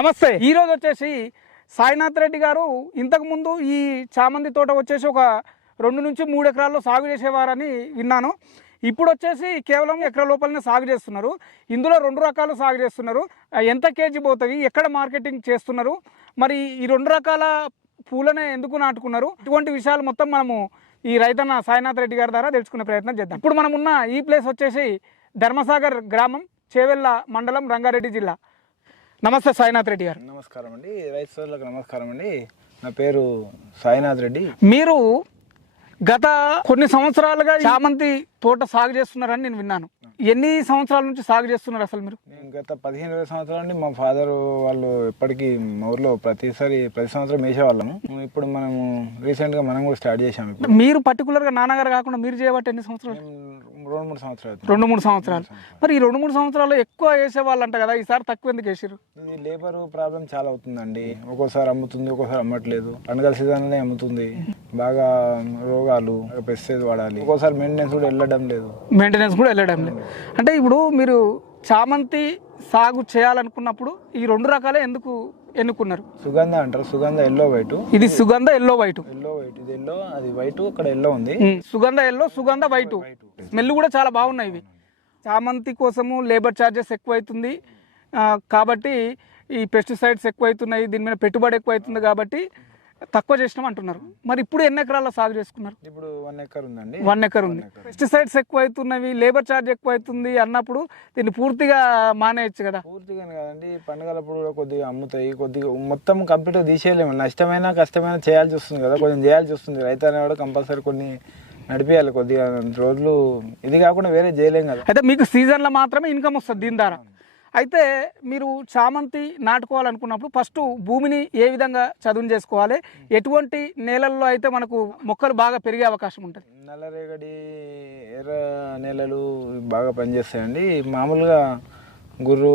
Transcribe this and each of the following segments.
నమస్తే. ఈ రోజు వచ్చేసి సాయినాథ్ రెడ్డి గారు ఇంతకుముందు ఈ చామంతి తోట వచ్చేసి ఒక రెండు నుంచి మూడు ఎకరాల్లో సాగు చేసేవారని విన్నాను. ఇప్పుడు వచ్చేసి కేవలం ఎకరా లోపలనే సాగు చేస్తున్నారు. ఇందులో రెండు రకాలు సాగు చేస్తున్నారు. ఎంత కేజీ పోతుంది? ఎక్కడ మార్కెటింగ్ చేస్తున్నారు? మరి ఈ రెండు రకాల పూలనే ఎందుకు నాటుకున్నారు? ఇటువంటి విషయాలు మొత్తం మనము ఈ రైతన్న సాయినాథ్ రెడ్డి గారి ద్వారా తెలుసుకునే ప్రయత్నం చేద్దాం. ఇప్పుడు మనం ఉన్న ఈ ప్లేస్ వచ్చేసి ధర్మసాగర్ గ్రామం చేవెళ్ళ మండలం రంగారెడ్డి జిల్లా. నమస్తే సాయినాథ్ రెడ్డి గారు. నమస్కారం అండి. రైతు సోదరులకు నమస్కారం అండి. నా పేరు సాయినాథ్ రెడ్డి. మీరు గత కొన్ని సంవత్సరాలుగా చామంతి తోట సాగు చేస్తున్నారని నేను విన్నాను. ఎన్ని సంవత్సరాల నుంచి సాగు చేస్తున్నారు అసలు మీరు? నేను గత పదిహేను ఇరవై సంవత్సరాల నుండి మా ఫాదర్ వాళ్ళు ఎప్పటికీ మా ఊర్లో ప్రతిసారి ప్రతి సంవత్సరం వేసేవాళ్ళము ఇప్పుడు మనము రీసెంట్గా మనం కూడా స్టార్ట్ చేసాము మీరు పర్టికులర్గా నాన్నగారు కాకుండా మీరు చేయబట్టి ఎన్ని సంవత్సరాలు? రెండు మూడు సంవత్సరాలు. రెండు మూడు సంవత్సరాలు. మరి ఈ రెండు మూడు సంవత్సరాలు ఎక్కువ వేసేవాళ్ళంట కదా ఈసారి తక్కువ ఎందుకు వేసారు లేబర్ ప్రాబ్లం చాలా అవుతుందండి. ఒక్కోసారి అమ్ముతుంది ఒక్కోసారి అమ్మట్లేదు. పండుగల సీజన్లోనే అమ్ముతుంది. బాగా రోగాలు పెస్టేజ్ వాడాలి. ఒక్కోసారి మెయింటెనెన్స్ కూడా వెళ్ళడం లేదు. మెయింటెనెన్స్ కూడా వెళ్ళడం లేదు. అంటే ఇప్పుడు మీరు చామంతి సాగు చేయాలనుకున్నప్పుడు ఈ రెండు రకాలే ఎందుకు ఎన్నుకున్నారు? సుగంధ అంటారు. సుగంధ ఎల్లో వైట్. ఇది సుగంధ ఎల్లో వైట్. Yellow white. ఇది ఎల్లో అది వైట్ అక్కడ ఎల్లో ఉంది. సుగంధ ఎల్లో సుగంధ వైట్. స్మెల్ కూడా చాలా బాగున్నాయి ఇవి. చామంతి కోసము లేబర్ ఛార్జెస్ ఎక్కువ అవుతుంది కాబట్టి ఈ పెస్టిసైడ్స్ ఎక్కువ అవుతున్నాయి దీని మీద పెట్టుబడి ఎక్కువ అవుతుంది కాబట్టి తక్కువ చేసినాం అంటున్నారు. మరి ఇప్పుడు ఎన్ని ఎకరాల సాగు చేసుకున్నారు? ఇప్పుడు వన్ ఎకర్ ఉందండి. వన్ ఎకర్ ఉంది. పెస్టిసైడ్స్ ఎక్కువ అవుతున్నవి లేబర్ ఛార్జ్ ఎక్కువ అవుతుంది అన్నప్పుడు దీన్ని పూర్తిగా మానేయచ్చు కదా. పూర్తిగా కదండి. పండుగలప్పుడు కూడా కొద్దిగా అమ్ముతాయి. కొద్దిగా మొత్తం కంప్లీట్ తీసేయలేము. నష్టమైనా కష్టమైనా చేయాల్సి వస్తుంది కదా. కొంచెం చేయాల్సి వస్తుంది. రైతు అనేవాడు కంపల్సరీ కొన్ని నడిపియాలి కొద్దిగా. రోజులు ఇది కాకుండా వేరే చేయలేం కదా. అయితే మీకు సీజన్లో మాత్రమే ఇన్కమ్ వస్తుంది దీని ద్వారా. అయితే మీరు చామంతి నాటుకోవాలనుకున్నప్పుడు ఫస్ట్ భూమిని ఏ విధంగా చదును చేసుకోవాలి? ఎటువంటి నేలల్లో అయితే మనకు మొక్కలు బాగా పెరిగే అవకాశం ఉంటుంది? నల్లరేగడి ఎర్ర నేలలు బాగా పనిచేస్తాయండి. మామూలుగా గుర్రు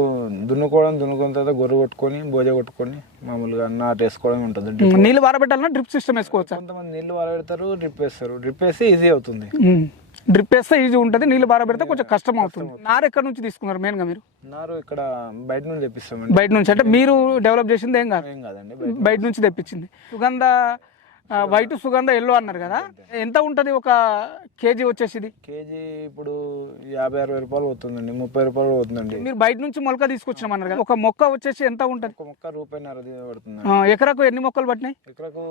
దున్నుకోవడం దున్నుకున్న తర్వాత గొర్రు కొట్టుకొని బోజ కొట్టుకొని మామూలుగా నాటు వేసుకోవడం ఉంటుంది నీళ్ళు వారబెట్టాలన్నా డ్రిప్ సిస్టమ్ వేసుకోవచ్చా? కొంతమంది నీళ్ళు వాడబెడతారు డ్రిప్ వేస్తారు. డ్రిప్ వేస్తే ఈజీ అవుతుంది. డ్రిప్ వేస్తే ఈజీ ఉంటుంది నీళ్ళు బారబెడితే కొంచెం కష్టం అవుతుంది. నారు ఎక్కడి నుంచి తీసుకున్నారు మెయిన్గా మీరు? నారు ఇక్కడ బయట నుండి తెప్పిస్తామండి. బయట నుంచి అంటే మీరు డెవలప్ చేసింది ఏం కాదు. బయట నుంచి తెప్పించింది. సుగంధ వైట్ సుగంధ ఎల్లో అన్నారు కదా. ఎంత ఉంటుంది ఒక కేజీ వచ్చేసి కేజీ ఇప్పుడు యాభై అరవై రూపాయలు పోతుందండి. ముప్పై రూపాయలు పోతుందండి. మీరు బయట నుంచి మొలక తీసుకొచ్చినామన్నారు కదా. ఒక మొక్క వచ్చేసి ఎంత ఉంటుంది? ఒక మొక్క రూపాయిన్నర పడుతుందండి. ఆ, ఎకరాకు ఎన్ని మొక్కలు పట్టినాయి? ఎకరకు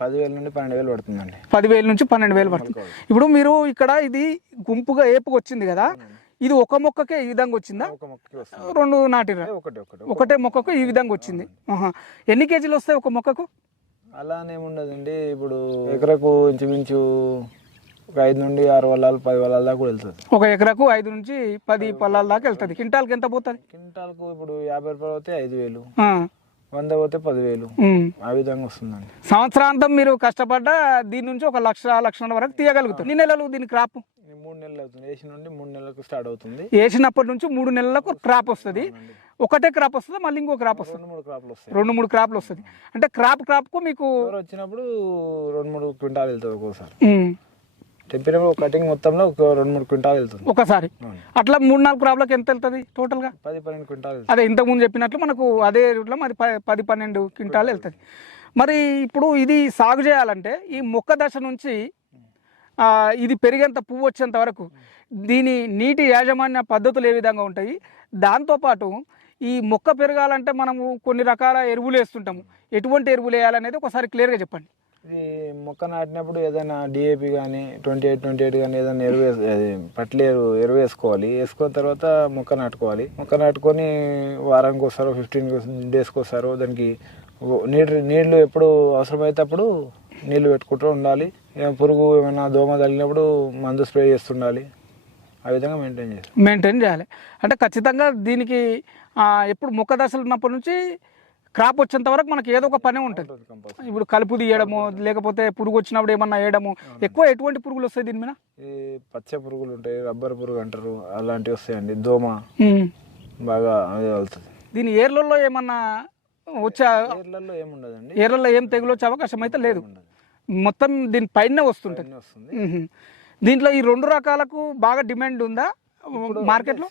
పదివేల నుండి పన్నెండు వేలు పడుతుందండి. పదివేల నుంచి పన్నెండు వేలు పడుతుంది. ఇప్పుడు మీరు ఇక్కడ ఇది గుంపుగా ఏపుగా వచ్చింది కదా. ఇది ఒక మొక్కకే ఈ విధంగా వచ్చిందా? రెండు నాటిరా? ఒకటి మొక్కకు ఈ విధంగా వచ్చింది. ఎన్ని కేజీలు వస్తాయి ఒక మొక్కకు? అలానే ఉండదండి ఇప్పుడు ఎకరకు ఇంచుమించు ఒక ఐదు నుండి ఆరు వల్లాలు పది వల్లాల దాకా కూడా వెళ్తుంది. ఒక ఎకరాకు ఐదు నుంచి పది పల్లాల దాకా వెళ్తుంది. క్వింటాల్కి ఎంత పోతుంది? క్వింటాల్కు ఇప్పుడు యాభై రూపాయలు పోతే ఐదు వేలు ఆ. వంద పోతే పదివేలు ఉమ్. ఆ విధంగా వస్తుందండి. సంవత్సరాంతం మీరు కష్టపడ్డా దీని నుంచి ఒక లక్ష లక్షల వరకు తీయగలుగుతారు. ఎన్ని నెలలు దీని క్రాప్? ఇది మూడు నెలలు అవుతుంది. వేసి నుండి మూడు నెలలకు స్టార్ట్ అవుతుంది. వేసినప్పటి నుంచి మూడు నెలలకు క్రాప్ వస్తుంది. ఒకటే క్రాప్ వస్తుంది మళ్ళీ ఇంకో క్రాప్ వస్తుంది. రెండు మూడు క్రాప్లు వస్తాయి. రెండు మూడు క్రాప్లు వస్తుంది అంటే క్రాప్ క్రాప్కు మీకు వచ్చినప్పుడు రెండు మూడు క్వింటాలు వెళ్తుంది ఒక్కోసారి. తెంపినప్పుడు కటింగ్ మొత్తంలో ఒక రెండు మూడు క్వింటాలు వెళ్తుంది. ఒకసారి. అట్లా మూడు నాలుగు క్రాప్లకు ఎంత వెళ్తుంది టోటల్గా? పది పన్నెండు క్వింటాలు అదే ఇంతకుముందు చెప్పినట్లు మనకు అదే రూట్లో మరి పది పన్నెండు క్వింటాలు వెళ్తుంది. మరి ఇప్పుడు ఇది సాగు చేయాలంటే ఈ మొక్క దశ నుంచి ఆ, ఇది పెరిగేంత పువ్వు వచ్చేంత వరకు దీని నీటి యాజమాన్య పద్ధతులు ఏ విధంగా ఉంటాయి? దాంతోపాటు ఈ మొక్క పెరగాలంటే మనము కొన్ని రకాల ఎరువులు వేస్తుంటాము. ఎటువంటి ఎరువులు వేయాలనేది ఒకసారి క్లియర్గా చెప్పండి. ఇది మొక్క నాటినప్పుడు ఏదైనా డిఏపి కానీ ట్వంటీ ఎయిట్ ట్వంటీ ఎయిట్ కానీ ఏదైనా ఎరువు అది పట్లేరు ఎరువు వేసుకోవాలి. వేసుకున్న తర్వాత మొక్క నాటుకోవాలి. మొక్క నాటుకొని వారానికి వస్తారో ఫిఫ్టీన్ డేస్కి వస్తారో దానికి నీళ్ళు నీళ్ళు ఎప్పుడు అవసరమైతే అప్పుడు నీళ్ళు పెట్టుకుంటూ ఉండాలి. ఏమైనా పురుగు ఏమైనా దోమ తగిలినప్పుడు మందు స్ప్రే చేస్తుండాలి. ఆ విధంగా మెయింటైన్ చేస్తాం. మెయింటైన్ చేయాలి. అంటే ఖచ్చితంగా దీనికి ఎప్పుడు మొక్క దశలు ఉన్నప్పటి నుంచి క్రాప్ వచ్చేంత వరకు మనకి ఏదో ఒక పని ఉంటుంది. ఇప్పుడు కలుపు తీయడము లేకపోతే పురుగు వచ్చినప్పుడు ఏమన్నా వేయడము ఎక్కువ ఎటువంటి పురుగులు వస్తాయి దీని మీద? ఈ పచ్చ పురుగులు ఉంటాయి రబ్బర్ పురుగు అంటారు అలాంటివి వస్తాయండి. దోమ బాగా వెళ్తుంది దీని ఏర్లలో ఏమన్నా వచ్చే నీళ్ళల్లో ఏముండదండి ఏర్లలో ఏం తెగులు వచ్చే అవకాశం అయితే లేదు. మొత్తం దీని పైన వస్తుంటుంది. దీంట్లో ఈ రెండు రకాలకు బాగా డిమాండ్ ఉందా? మార్కెట్లో?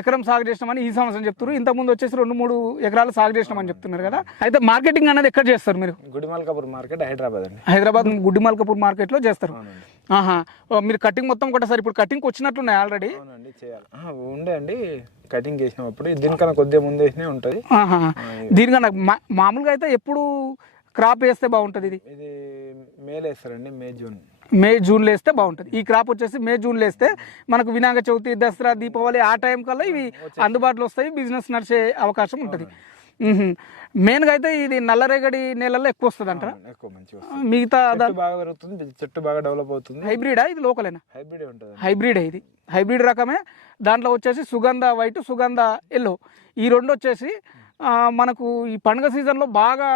ఎకరం సాగు చేసినామని ఈ సంవత్సరం చెప్తున్నారు. ఇంత ముందు వచ్చేసి రెండు మూడు ఎకరాలు సాగు చేసినామని చెప్తున్నారు కదా. అయితే మార్కెటింగ్ అనేది ఎక్కడ చేస్తారు మీరు? గుడిమల్కాపూర్ మార్కెట్ హైదరాబాద్ అండి. హైదరాబాద్ గుడ్డి మల్కపూర్ మార్కెట్లో చేస్తారు. ఆహా. మీరు కటింగ్ మొత్తం ఒకటేసారి ఇప్పుడు కటింగ్ వచ్చినట్లున్నాయి ఆల్రెడీ? ఉండే అండి. కటింగ్ చేసినప్పుడు దీనికన్నా కొద్దిగా ముందు వేసినవి ఉంటుంది దీనికన్నా మామూలుగా అయితే ఎప్పుడు క్రాప్ వేస్తే బాగుంటుంది ఇది? ఇది మేలు వేస్తారండి మే జూన్. మే జూన్లో వేస్తే బాగుంటుంది. ఈ క్రాప్ వచ్చేసి మే జూన్లో వేస్తే మనకు వినాయక చవితి దసరా దీపావళి ఆ టైం కల్లా ఇవి అందుబాటులో వస్తాయి బిజినెస్ నడిచే అవకాశం ఉంటుంది. మెయిన్గా అయితే ఇది నల్లరేగడి నేలల్లో ఎక్కువ వస్తుంది. అంటారా మిగతా చెట్టు బాగా పెరుగుతుంది చెట్టు బాగా డెవలప్ అవుతుంది. హైబ్రిడా? ఇది లోకలేనా? హైబ్రిడ్ ఉంటుంది హైబ్రిడ్ ఇది. హైబ్రిడ్ రకమే. దాంట్లో వచ్చేసి సుగంధ వైట్ సుగంధ ఎల్లో ఈ రెండు వచ్చేసి మనకు ఈ పండుగ సీజన్లో బాగా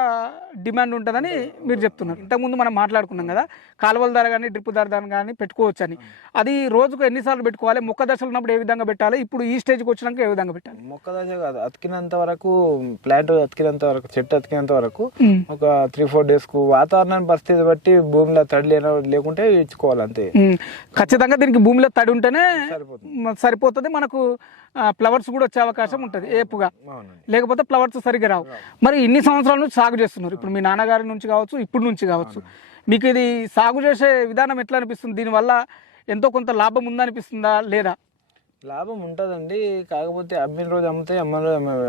డిమాండ్ ఉంటుందని మీరు చెప్తున్నారు. ఇంతకుముందు మనం మాట్లాడుకున్నాం కదా కాలువల ధర కానీ డ్రిప్ ధర ధర కానీ పెట్టుకోవచ్చు అని అది రోజుకు ఎన్నిసార్లు పెట్టుకోవాలి మొక్క దశలు ఉన్నప్పుడు ఏ విధంగా పెట్టాలి ఇప్పుడు ఈ స్టేజ్కి వచ్చినాక ఏ విధంగా పెట్టాలి? మొక్క దశ కాదు అతికినంత వరకు ప్లాంట్ అతికినంత వరకు చెట్టు అతికినంత వరకు. ఒక త్రీ ఫోర్ డేస్కు వాతావరణ పరిస్థితి బట్టి భూమిలో తడి లేన లేకుంటే ఇచ్చుకోవాలి అంతే. ఖచ్చితంగా దీనికి భూమిలో తడి ఉంటేనే సరిపోతుంది. మనకు ఫ్లవర్స్ కూడా వచ్చే అవకాశం ఉంటుంది ఏపుగా. లేకపోతే ఫ్లవర్స్ సరిగ్గా రావు. మరి ఇన్ని సంవత్సరాల నుంచి సాగు చేస్తున్నారు. ఇప్పుడు మీ నాన్నగారి నుంచి కావచ్చు ఇప్పుడు నుంచి కావచ్చు. మీకు ఇది సాగు చేసే విధానం ఎట్లా అనిపిస్తుంది? దీనివల్ల ఎంతో కొంత లాభం ఉందనిపిస్తుందా లేదా? లాభం ఉంటుందండి. కాకపోతే అమ్మిన రోజు అమ్ముతాయి అమ్మ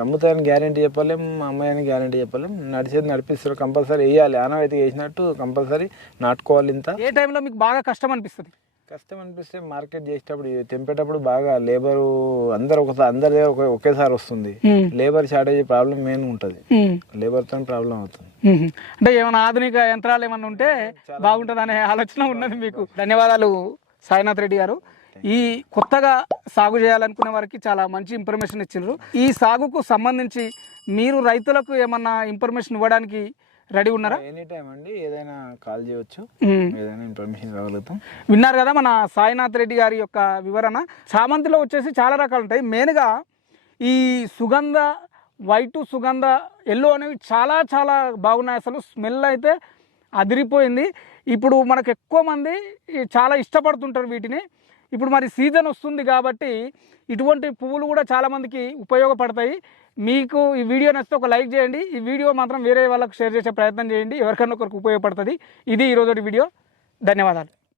అమ్ముతాయని గ్యారంటీ చెప్పలేం అమ్మాయని గ్యారంటీ చెప్పలేం. నడిచేది నడిపిస్తారు. కంపల్సరీ వేయాలి. ఆనవైతే వేసినట్టు కంపల్సరీ నాటుకోవాలి ఇంత. ఏ టైంలో మీకు బాగా కష్టం అనిపిస్తుంది? కష్టం అనిపిస్తే మార్కెట్ చేసేటప్పుడు తెంపేటప్పుడు బాగా లేబరు అందరు ఒకసారి అందరి దగ్గర ఒకే- ఒకేసారి వస్తుంది. లేబర్ షార్టేజ్ ప్రాబ్లం మెయిన్ ఉంటుంది. ఉమ్. లేబర్తో ప్రాబ్లం అవుతుంది. అంటే ఏమైనా ఆధునిక యంత్రాలు ఏమైనా ఉంటే బాగుంటుంది అనే ఆలోచన ఉన్నది మీకు. ధన్యవాదాలు సాయినాథ్ రెడ్డి గారు. ఈ కొత్తగా సాగు చేయాలనుకునే వారికి చాలా మంచి ఇన్ఫర్మేషన్ ఇచ్చిండ్రు. ఈ సాగుకు సంబంధించి మీరు రైతులకు ఏమన్నా ఇన్ఫర్మేషన్ ఇవ్వడానికి రెడీ ఉన్నారా? ఎనీ టైం అండి ఏదైనా కాల్ చేయవచ్చు. ఏదైనా ఇన్ఫర్మేషన్ ఇవ్వగలుగుతాం విన్నారు కదా మన సాయినాథ్ రెడ్డి గారి యొక్క వివరణ. చామంతిలో వచ్చేసి చాలా రకాలు ఉంటాయి. మెయిన్గా ఈ సుగంధ వైట్ సుగంధ ఎల్లో అనేవి చాలా చాలా బాగున్నాయి. అసలు స్మెల్ అయితే అదిరిపోయింది. ఇప్పుడు మనకు ఎక్కువ మంది చాలా ఇష్టపడుతుంటారు వీటిని. ఇప్పుడు మరి సీజన్ వస్తుంది కాబట్టి ఇటువంటి పువ్వులు కూడా చాలామందికి ఉపయోగపడతాయి. మీకు ఈ వీడియో నచ్చితే ఒక లైక్ చేయండి. ఈ వీడియో మాత్రం వేరే వాళ్ళకు షేర్ చేసే ప్రయత్నం చేయండి. ఎవరికైనా ఒకరికి ఉపయోగపడుతుంది. ఇది ఈరోజు వీడియో. ధన్యవాదాలు.